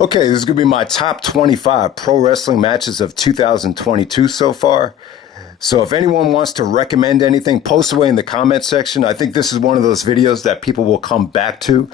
Okay, this is going to be my top 25 pro wrestling matches of 2022 so far. So if anyone wants to recommend anything, post away in the comment section. I think this is one of those videos that people will come back to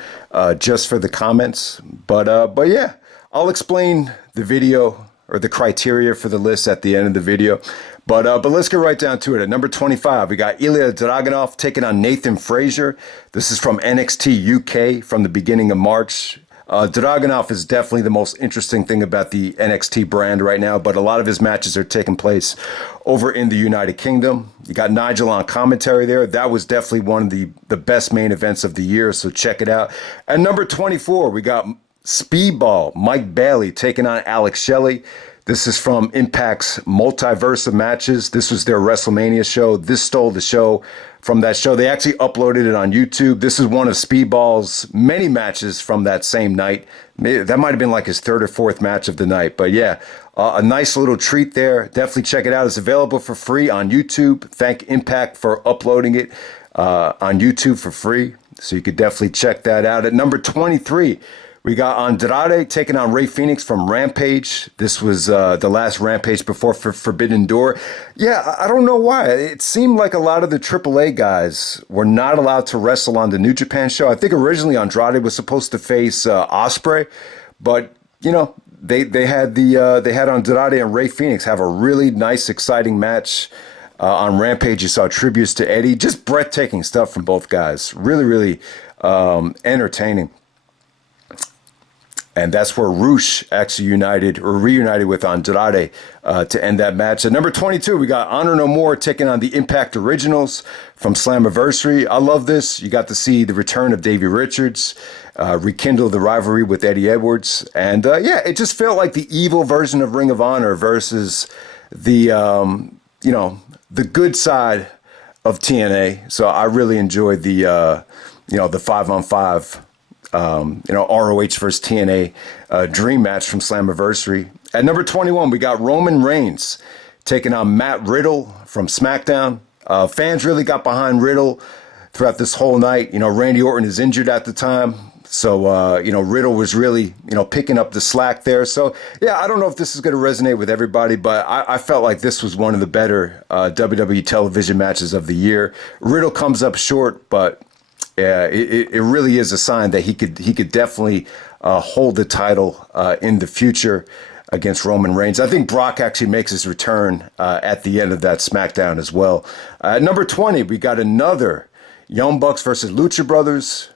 just for the comments. But yeah, I'll explain the video or the criteria for the list at the end of the video. But let's get right down to it. At number 25, we got Ilya Dragunov taking on Nathan Frazier. This is from NXT UK from the beginning of March. Dragunov is definitely the most interesting thing about the NXT brand right now, but a lot of his matches are taking place over in the United Kingdom. You got Nigel on commentary there. That was definitely one of the best main events of the year, so check it out. At number 24, we got Speedball, Mike Bailey taking on Alex Shelley. This is from Impact's Multiverse of Matches. This was their WrestleMania show. This stole the show from that show. They actually uploaded it on YouTube. This is one of Speedball's many matches from that same night. That might have been like his third or fourth match of the night. But yeah, a nice little treat there. Definitely check it out. It's available for free on YouTube. Thank Impact for uploading it on YouTube for free. So you could definitely check that out. At number 23, we got Andrade taking on Rey Fenix from Rampage. This was the last Rampage before Forbidden Door. Yeah, I don't know why. It seemed like a lot of the AAA guys were not allowed to wrestle on the New Japan show. I think originally Andrade was supposed to face Osprey, but you know they had Andrade and Rey Fenix have a really nice, exciting match on Rampage. You saw tributes to Eddie, just breathtaking stuff from both guys. Really, really entertaining. And that's where Rush actually reunited with Andrade to end that match. At number 22, we got Honor No More taking on the Impact Originals from Slammiversary. I love this. You got to see the return of Davey Richards, rekindle the rivalry with Eddie Edwards. And yeah, it just felt like the evil version of Ring of Honor versus the, the good side of TNA. So I really enjoyed the 5-on-5 ROH versus TNA dream match from Slammiversary. At number 21, we got Roman Reigns taking on Matt Riddle from SmackDown. Fans really got behind Riddle throughout this whole night. Randy Orton is injured at the time. So, Riddle was really, picking up the slack there. So, yeah, I don't know if this is going to resonate with everybody, but I felt like this was one of the better WWE television matches of the year. Riddle comes up short, but yeah, it really is a sign that he could definitely hold the title in the future against Roman Reigns. I think Brock actually makes his return at the end of that SmackDown as well. At number 20, we got another Young Bucks versus Lucha Brothers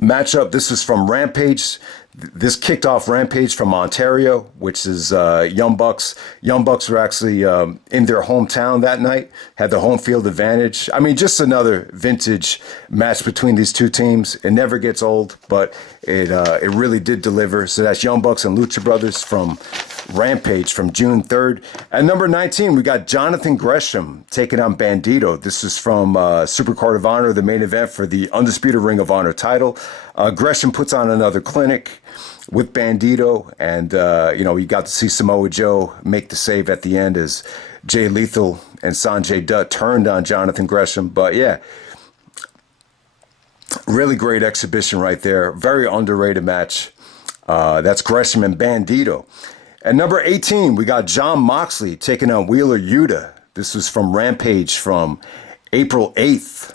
matchup. This was from Rampage. This kicked off Rampage from Ontario, which is Young Bucks. Young Bucks were actually in their hometown that night, had the home field advantage. I mean, just another vintage match between these two teams. It never gets old, but it really did deliver. So that's Young Bucks and Lucha Brothers from Rampage from June 3rd. At number 19, we got Jonathan Gresham taking on Bandito. This is from Supercard of Honor, the main event for the Undisputed Ring of Honor title. Gresham puts on another clinic with Bandito, and you got to see Samoa Joe make the save at the end as Jay Lethal and Sanjay Dutt turned on Jonathan Gresham. But yeah, really great exhibition right there. Very underrated match. That's Gresham and Bandito. At number 18, we got Jon Moxley taking on Wheeler Yuta. This was from Rampage from April 8th.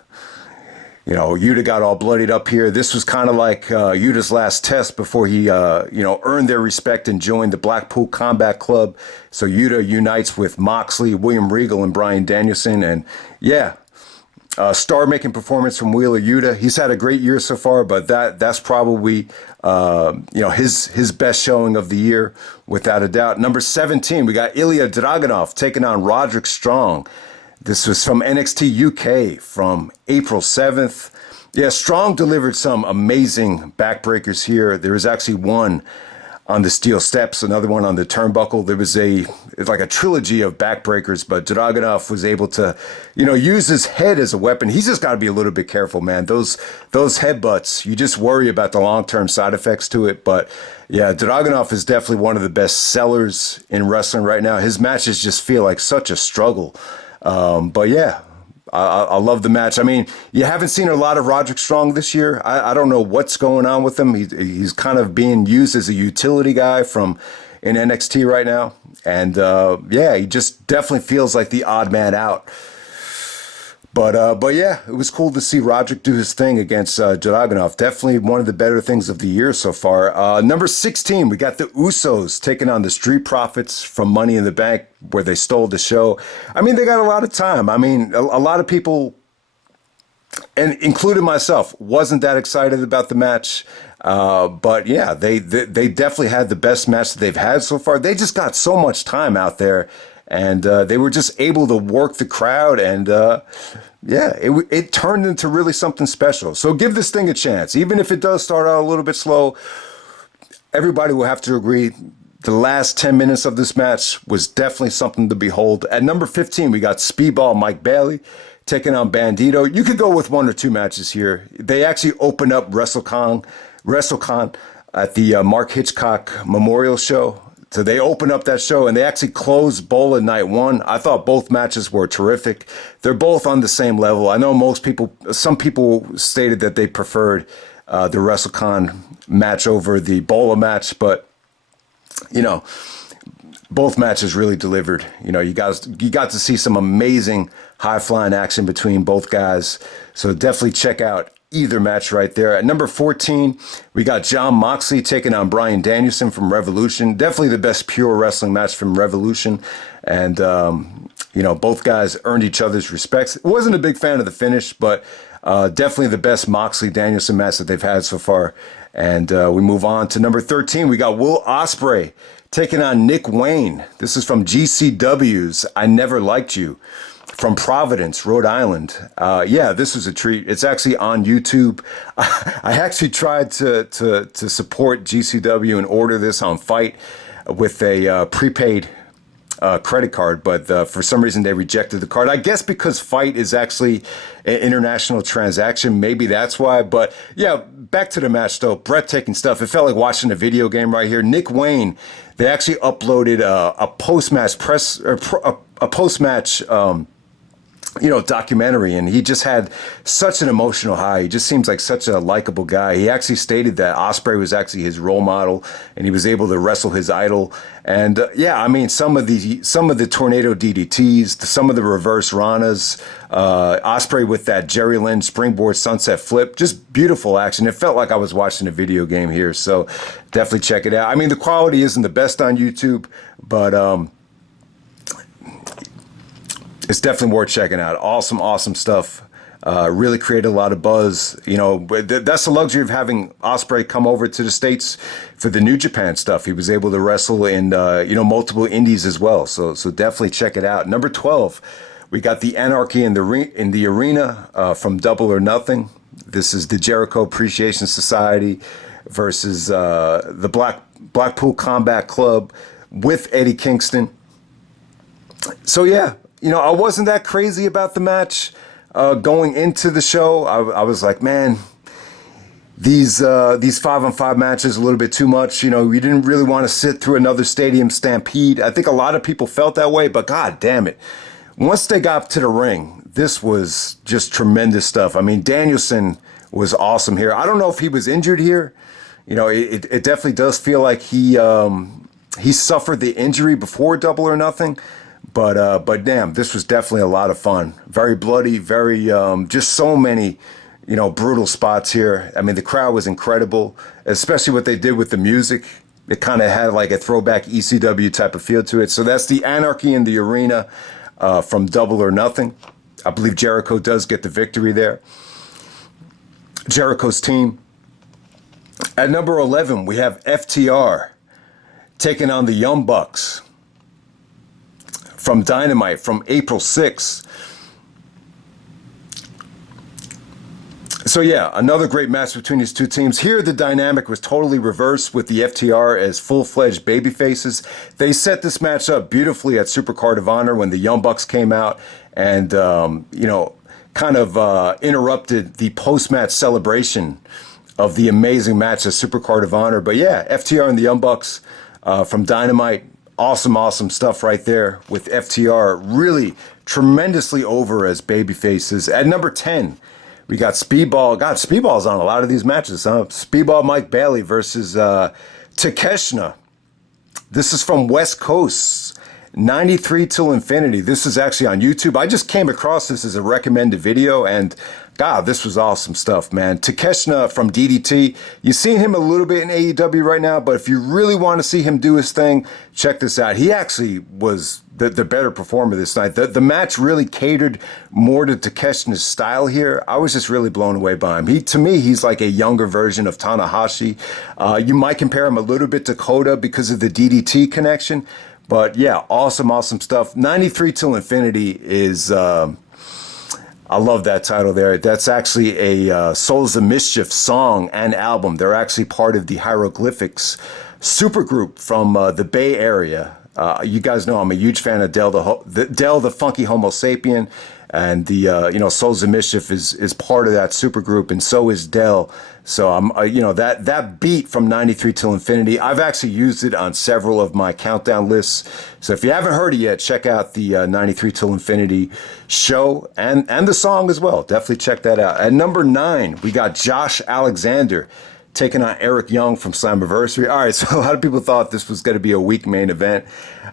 Yuta got all bloodied up here. This was kind of like Yuta's last test before he, earned their respect and joined the Blackpool Combat Club. So Yuta unites with Moxley, William Regal, and Bryan Danielson. And yeah, star-making performance from Wheeler Yuta. He's had a great year so far, but that's probably, his best showing of the year, without a doubt. Number 17, we got Ilya Dragunov taking on Roderick Strong. This was from NXT UK from April 7th. Yeah, Strong delivered some amazing backbreakers here. There was actually one on the steel steps, another one on the turnbuckle. There was like a trilogy of backbreakers, but Dragunov was able to, use his head as a weapon. He's just got to be a little bit careful, man. Those headbutts, you just worry about the long-term side effects to it. But yeah, Dragunov is definitely one of the best sellers in wrestling right now. His matches just feel like such a struggle. But yeah, I love the match. I mean, you haven't seen a lot of Roderick Strong this year. I don't know what's going on with him. He's kind of being used as a utility guy in NXT right now. And yeah, he just definitely feels like the odd man out. But yeah, it was cool to see Roderick do his thing against Dragunov. Definitely one of the better things of the year so far. Number 16, we got the Usos taking on the Street Profits from Money in the Bank, where they stole the show. I mean, they got a lot of time. I mean, a lot of people, and including myself, wasn't that excited about the match. But yeah, they definitely had the best match that they've had so far. They just got so much time out there. And they were just able to work the crowd, and yeah, it turned into really something special. So give this thing a chance. Even if it does start out a little bit slow, everybody will have to agree the last 10 minutes of this match was definitely something to behold. At number 15, we got Speedball Mike Bailey taking on Bandito. You could go with one or two matches here. They actually opened up WrestleCon at the Mark Hitchcock Memorial Show. So they opened up that show, and they actually closed Bowl at night one. I thought both matches were terrific. They're both on the same level. I know some people stated that they preferred the WrestleCon match over the Bola match, but you know, both matches really delivered. You know, you got to see some amazing high flying action between both guys. So definitely check out either match right there. At number 14, we got Jon Moxley taking on Bryan Danielson from Revolution. Definitely the best pure wrestling match from Revolution. And, you know, both guys earned each other's respects. Wasn't a big fan of the finish, but definitely the best Moxley-Danielson match that they've had so far. And we move on to number 13. We got Will Osprey taking on Nick Wayne. This is from GCW's I Never Liked You, from Providence, Rhode Island. Yeah, this was a treat. It's actually on YouTube. I actually tried to support GCW and order this on Fight with a prepaid credit card, but for some reason they rejected the card. I guess because Fight is actually an international transaction. Maybe that's why. But yeah, back to the match though. Breathtaking stuff. It felt like watching a video game right here. Nick Wayne, they actually uploaded a post-match a post-match you know, documentary, and he just had such an emotional high. He just seems like such a likable guy. He actually stated that Osprey was actually his role model, and he was able to wrestle his idol. And yeah, I mean, some of the tornado DDTs, some of the reverse Ranas, Osprey with that Jerry Lynn springboard sunset flip, just beautiful action. It felt like I was watching a video game here. So definitely check it out. I mean, the quality isn't the best on YouTube, but it's definitely worth checking out. Awesome stuff. Really created a lot of buzz. You know, that's the luxury of having Osprey come over to the States for the New Japan stuff. He was able to wrestle in, you know, multiple indies as well. So definitely check it out. Number 12, we got the Anarchy in the arena from Double or Nothing. This is the Jericho Appreciation Society versus the Blackpool Combat Club with Eddie Kingston. So yeah. You know, I wasn't that crazy about the match going into the show. I was like, man, these 5-on-5 matches a little bit too much. You know, we didn't really want to sit through another stadium stampede. I think a lot of people felt that way, but god damn it. Once they got to the ring, this was just tremendous stuff. I mean, Danielson was awesome here. I don't know if he was injured here. You know, it definitely does feel like he suffered the injury before Double or Nothing. But damn, this was definitely a lot of fun. Very bloody, very, just so many, you know, brutal spots here. I mean, the crowd was incredible, especially what they did with the music. It kind of had like a throwback ECW type of feel to it. So that's the Anarchy in the arena from Double or Nothing. I believe Jericho does get the victory there. Jericho's team. At number 11, we have FTR taking on the Young Bucks from Dynamite from April 6th. So yeah, another great match between these two teams. Here the dynamic was totally reversed with the FTR as full-fledged babyfaces. They set this match up beautifully at Supercard of Honor when the Young Bucks came out and, you know, kind of interrupted the post-match celebration of the amazing match at Supercard of Honor. But yeah, FTR and the Young Bucks from Dynamite, awesome stuff right there with FTR really tremendously over as babyfaces. At number 10, we got Speedball. God, Speedball's on a lot of these matches. Speedball Mike Bailey versus Takeshner. This is from West Coast, 93 Till Infinity. This is actually on YouTube. I just came across this as a recommended video, and God, this was awesome stuff, man. Takeshner from DDT. You've seen him a little bit in AEW right now, but if you really want to see him do his thing, check this out. He actually was the better performer this night. The match really catered more to Takeshner's style here. I was just really blown away by him. To me, he's like a younger version of Tanahashi. You might compare him a little bit to Coda because of the DDT connection. But yeah, awesome stuff. 93 Till Infinity is... I love that title there. That's actually a Souls of Mischief song and album. They're actually part of the Hieroglyphics supergroup from the Bay Area. You guys know I'm a huge fan of Del the Funky Homo Sapien, and the Souls of Mischief is part of that supergroup, and so is Del. So I'm that beat from 93 Till Infinity. I've actually used it on several of my countdown lists. So if you haven't heard it yet, check out the 93 Till Infinity show and the song as well. Definitely check that out. At number 9, we got Josh Alexander taking on Eric Young from Slammiversary. All right, so a lot of people thought this was going to be a weak main event,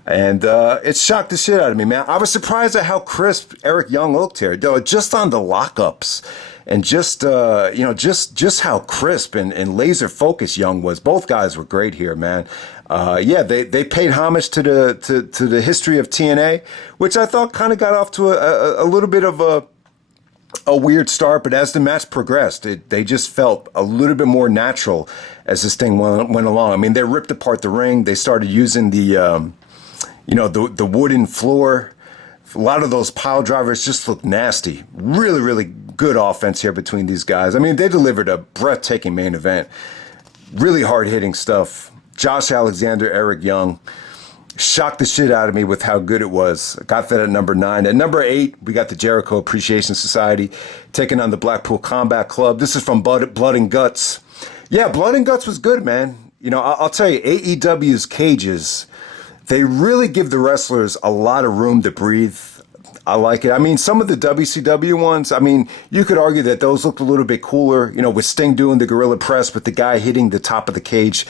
and it shocked the shit out of me, man. I was surprised at how crisp Eric Young looked here, though, just on the lockups, and just how crisp and laser focused Young was. Both guys were great here, man. They paid homage to the history of TNA, which I thought kind of got off to a little bit of a weird start, but as the match progressed, they just felt a little bit more natural as this thing went along. I mean, they ripped apart the ring. They started using the wooden floor. A lot of those pile drivers just looked nasty. Really, really good offense here between these guys. I mean, they delivered a breathtaking main event. Really hard-hitting stuff. Josh Alexander, Eric Young shocked the shit out of me with how good it was. Got that at number 9. At number 8, we got the Jericho Appreciation Society taking on the Blackpool Combat Club. This is from Blood and Guts. Yeah, Blood and Guts was good, man. I'll tell you, AEW's cages, they really give the wrestlers a lot of room to breathe. I like it. I mean, some of the WCW ones, I mean, you could argue that those looked a little bit cooler, with Sting doing the gorilla press with the guy hitting the top of the cage,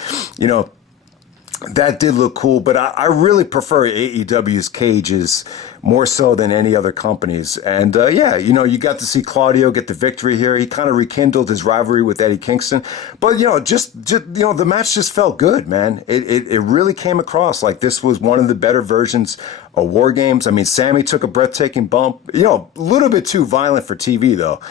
that did look cool, but I really prefer AEW's cages more so than any other companies. And you got to see Claudio get the victory here. He kind of rekindled his rivalry with Eddie Kingston. But the match just felt good, man. It really came across like this was one of the better versions of War Games. I mean, Sammy took a breathtaking bump. A little bit too violent for TV though.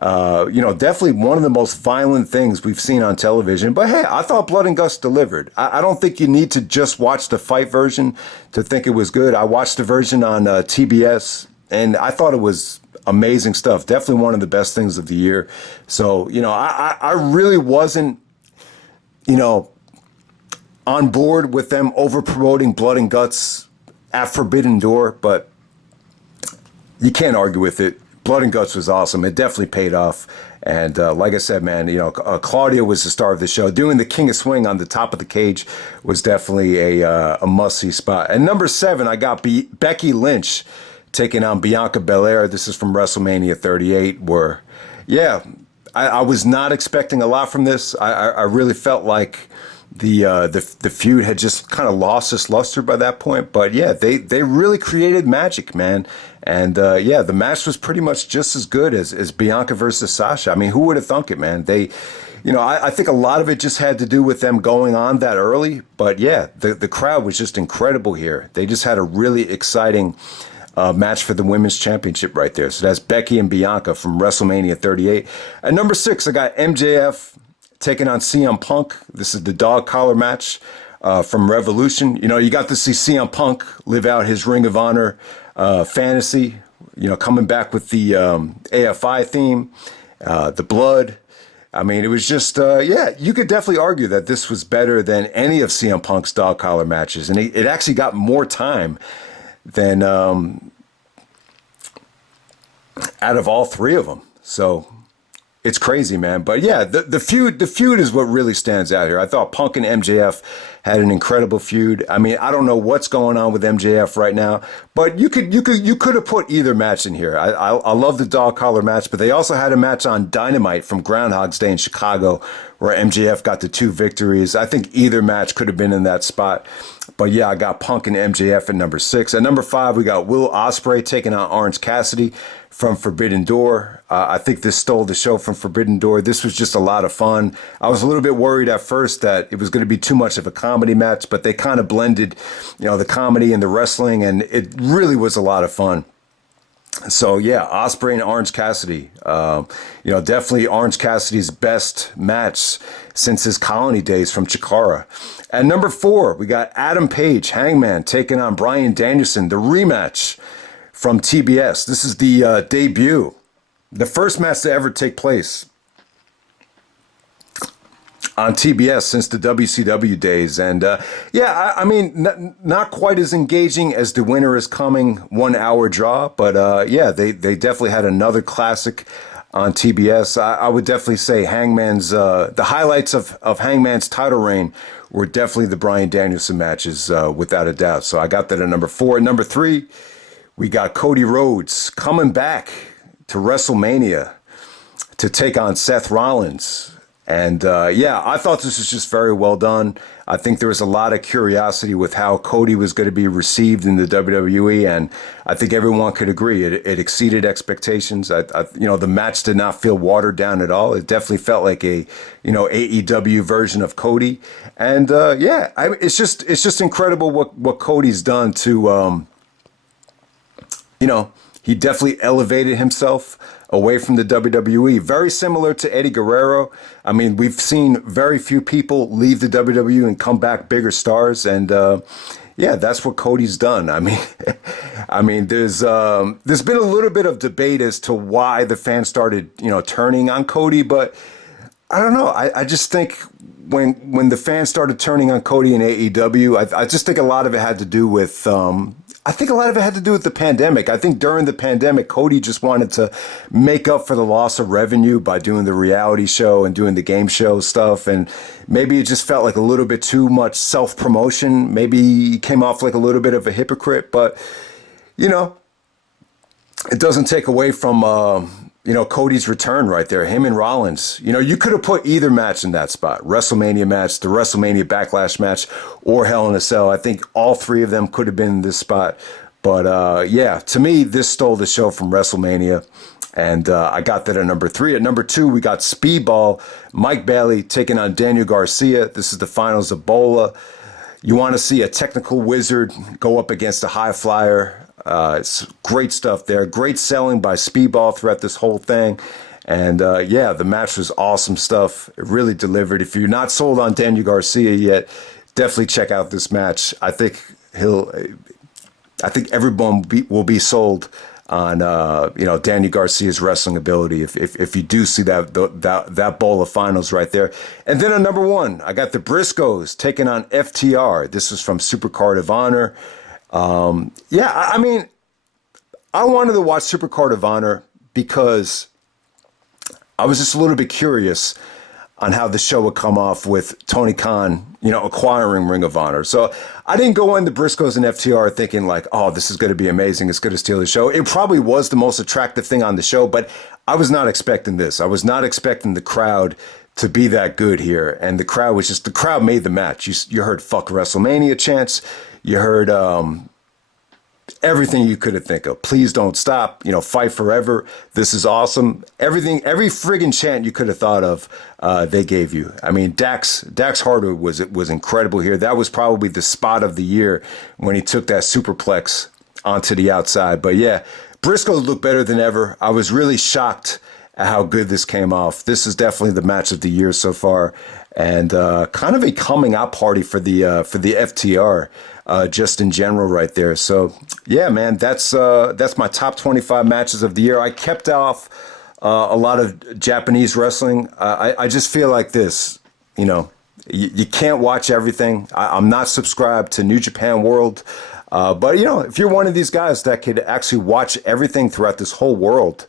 Definitely one of the most violent things we've seen on television. But hey, I thought Blood and Guts delivered. I don't think you need to just watch the fight version to think it was good. I watched the version on TBS, and I thought it was amazing stuff. Definitely one of the best things of the year. So, I really wasn't, on board with them over promoting Blood and Guts at Forbidden Door, but you can't argue with it. Blood and Guts was awesome. It definitely paid off. And like I said, man, Claudio was the star of the show. Doing the King of Swing on the top of the cage was definitely a must-see spot. And number 7, I got Becky Lynch taking on Bianca Belair. This is from WrestleMania 38, where, I was not expecting a lot from this. I really felt like the feud had just kind of lost its luster by that point. But yeah, they really created magic, man. And the match was pretty much just as good as Bianca versus Sasha. I mean, who would have thunk it, man? I think a lot of it just had to do with them going on that early. But yeah, the crowd was just incredible here. They just had a really exciting match for the Women's Championship right there. So that's Becky and Bianca from WrestleMania 38. At number 6, I got MJF taking on CM Punk. This is the dog collar match from Revolution. You got to see CM Punk live out his Ring of Honor fantasy, coming back with the AFI theme, the blood. I mean, it was just, you could definitely argue that this was better than any of CM Punk's dog collar matches. And it actually got more time than out of all 3 of them. So it's crazy, man. But yeah, the feud is what really stands out here. I thought Punk and MJF had an incredible feud. I mean, I don't know what's going on with MJF right now, but you could have put either match in here. I love the dog collar match, but they also had a match on Dynamite from Groundhog's Day in Chicago where MJF got the 2 victories. I think either match could have been in that spot. But yeah, I got Punk and MJF at number 6. At number 5, we got Will Osprey taking on Orange Cassidy from Forbidden Door. I think this stole the show from Forbidden Door. This was just a lot of fun. I was a little bit worried at first that it was going to be too much of a comedy match, but they kind of blended, the comedy and the wrestling, and it really was a lot of fun. So yeah, Osprey and Orange Cassidy, definitely Orange Cassidy's best match since his Colony days from Chikara. At number 4, we got Adam Page, Hangman, taking on Bryan Danielson, the rematch from TBS. This is the debut, the first match to ever take place on TBS since the WCW days. And I mean, not quite as engaging as The Winner Is Coming 1 hour draw, but they definitely had another classic on TBS. I would definitely say Hangman's, the highlights of Hangman's title reign were definitely the Bryan Danielson matches, without a doubt. So I got that at number 4. At number 3, we got Cody Rhodes coming back to WrestleMania to take on Seth Rollins. And I thought this was just very well done. I think there was a lot of curiosity with how Cody was going to be received in the WWE, and I think everyone could agree it exceeded expectations. The match did not feel watered down at all. It definitely felt like a AEW version of Cody, and it's just incredible what Cody's done to he definitely elevated himself away from the WWE. Very similar to Eddie Guerrero. I mean, we've seen very few people leave the WWE and come back bigger stars. And that's what Cody's done. I mean, there's been a little bit of debate as to why the fans started, turning on Cody. But I don't know. I just think when the fans started turning on Cody in AEW, I just think a lot of it had to do with the pandemic. I think during the pandemic, Cody just wanted to make up for the loss of revenue by doing the reality show and doing the game show stuff. And maybe it just felt like a little bit too much self-promotion. Maybe he came off like a little bit of a hypocrite, but, it doesn't take away from, Cody's return right there, him and Rollins. You could have put either match in that spot, WrestleMania match, the WrestleMania Backlash match, or Hell in a Cell. I think all 3 of them could have been in this spot. But to me, this stole the show from WrestleMania. And I got that at number 3. At number 2, we got Speedball, Mike Bailey taking on Daniel Garcia. This is the finals of Bola. You want to see a technical wizard go up against a high flyer. It's great stuff there. Great selling by Speedball throughout this whole thing. And the match was awesome stuff. It really delivered. If you're not sold on Daniel Garcia yet, definitely check out this match. I think everyone will be sold on Daniel Garcia's wrestling ability if you do see that bowl of finals right there. And then at number 1, I got the Briscoes taking on FTR. This was from Supercard of Honor. I mean, I wanted to watch Supercard of Honor because I was just a little bit curious on how the show would come off with Tony Khan, acquiring Ring of Honor. So I didn't go into Briscoes and FTR thinking like, oh, this is going to be amazing. It's going to steal the show. It probably was the most attractive thing on the show, but I was not expecting this. I was not expecting the crowd to be that good here. And the crowd made the match. You heard "fuck WrestleMania" chants. You heard everything you could think of. Please don't stop. Fight forever. This is awesome. Everything, every friggin' chant you could have thought of, they gave you. I mean, Dax Harwood was incredible here. That was probably the spot of the year when he took that superplex onto the outside. But yeah, Briscoe looked better than ever. I was really shocked at how good this came off. This is definitely the match of the year so far, and kind of a coming out party for the FTR. Just in general right there. So yeah, man, that's my top 25 matches of the year. I kept off a lot of Japanese wrestling. I just feel like this, you can't watch everything. I'm not subscribed to New Japan World. But if you're one of these guys that could actually watch everything throughout this whole world,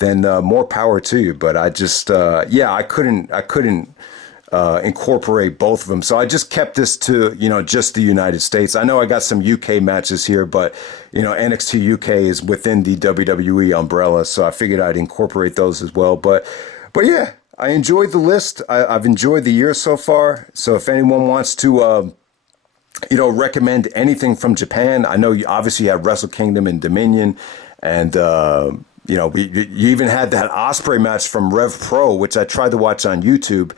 then more power to you. But I just, I couldn't incorporate both of them. So I just kept this to, just the United States. I know I got some UK matches here, but, NXT UK is within the WWE umbrella. So I figured I'd incorporate those as well. But yeah, I enjoyed the list. I've enjoyed the year so far. So if anyone wants to, recommend anything from Japan, I know you obviously have Wrestle Kingdom and Dominion, and you even had that Osprey match from Rev Pro, which I tried to watch on YouTube.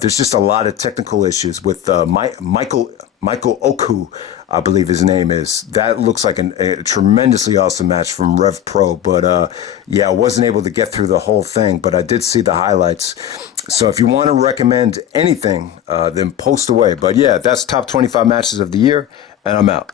There's just a lot of technical issues with Michael Oku, I believe his name is. That looks like a tremendously awesome match from Rev Pro, but I wasn't able to get through the whole thing, but I did see the highlights. So if you want to recommend anything, then post away. But yeah, that's top 25 matches of the year, and I'm out.